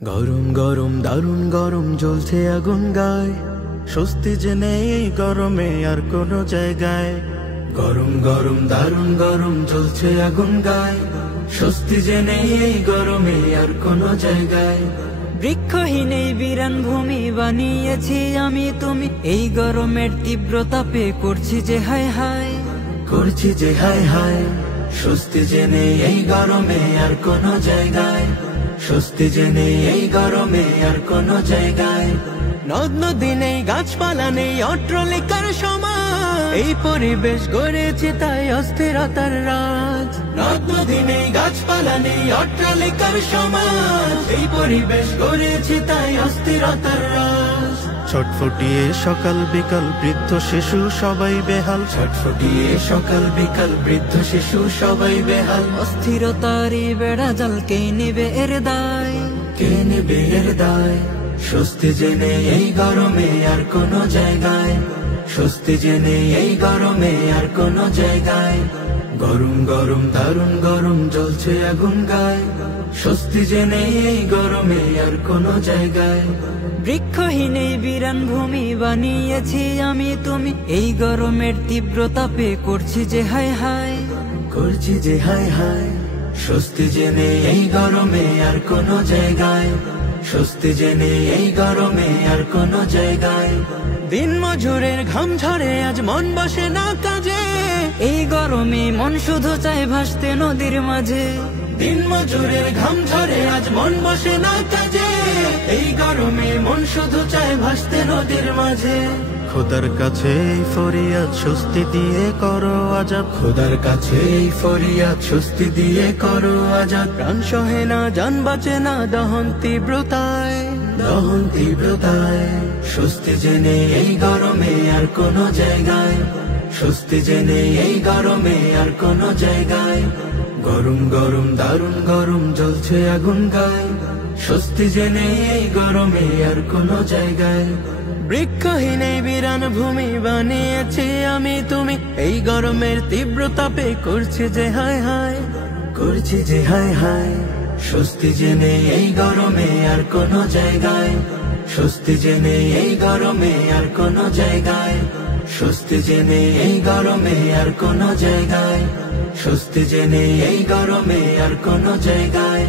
গরম গরম দারুণ গরম জ্বলছে আগুন গায়, স্বস্তি যে নেই এই গরমে আর কোনো জায়গায়। গরম গরম দারুণ গরম জ্বলছে আগুন গায়, স্বস্তি যে নেই এই গরমে আর কোনো জায়গায়। বৃক্ষহীন এই বিরান ভূমি বানিয়েছি আমি তুমি, এই গরমের তীব্র তাপে করছি যে হায় হায়, করছি যে হায় হায়। স্বস্তি যে নেই এই গরমে আর কোনো জায়গায়, স্বস্তি যে নেই এই গরমে আর কোনো জায়গায়। নদ নদী নেই, গাছপালা নেই, অট্টালিকার সমাজ, এই পরিবেশ গড়েছে তাই অস্থিরতার রাজ। নদ নদী নেই, গাছপালা নেই, অট্টালিকার সমাজ, এই পরিবেশ গড়েছে তাই অস্থিরতার রাজ। ছটফটিয়ে সকাল বিকাল বৃদ্ধ শিশু সবাই বেহাল, ছটফটিয়ে সকাল বিকাল বৃদ্ধ শিশু সবাই বেহাল। অস্থিরতারই বেড়া জাল কে নেবে এর দায়, কে নেবে এর দায়। স্বস্তি যে নেই এই গরমে আর কোনো জায়গায়, স্বস্তি যে নেই এই গরমে আর কোনো জায়গায়। গরম গরম দারুণ গরম জ্বলছে আগুন গায়, স্বস্তি যে নেই এই গরমে আর কোনো জায়গায়। বৃক্ষহীন এই বিরান ভূমি বানিয়েছি আমি তুমি, এই গরমের তীব্র তাপে করছি যে হায় হায়, করছি যে হায় হায়। স্বস্তি যে নেই এই গরমে আর কোনো জায়গায়, স্বস্তি যে নেই এই গরমে আর কোনো জায়গায়। দিন মজুরের ঘাম ঝরে আজ মন বসে না কাজে, এই গরমে মন শুধু চায় ভাসতে নদীর মাঝে। দিন মজুরের ঘাম ঝরে আজ মন বসে না কাজে, এই গরমে মন শুধু চায় ভাসতে নদীর মাঝে। খোদার কাছে এই ফরিয়াদ স্বস্তি দিয়ে করো আজাদ, খোদার কাছে এই ফরিয়াদ স্বস্তি দিয়ে করো আজাদ। প্রাণ সহে না, জান বাঁচে না, দহন তীব্রতায়, দহন তীব্রতায়। স্বস্তি যে নেই এই গরমে আর কোনো জায়গায়, স্বস্তি যে নেই এই গরমে আর কোনো জায়গায়। গরম গরম দারুণ গরম জ্বলছে আগুন গায়, স্বস্তি যে নেই এই গরমে আর কোনো জায়গায়। বৃক্ষহীন এই বিরান ভূমি বানিয়েছি আমি তুমি, এই গরমের তীব্র তাপে করছি যে হায় হায়, করছি যে হায় হায়। স্বস্তি যে নেই এই গরমে আর কোনো জায়গায়, স্বস্তি যে নেই এই গরমে আর কোনো জায়গায়। স্বস্তি যে নেই এই গরমে আর কোনো জায়গায়, স্বস্তি যে নেই এই গরমে আর কোনো জায়গায়।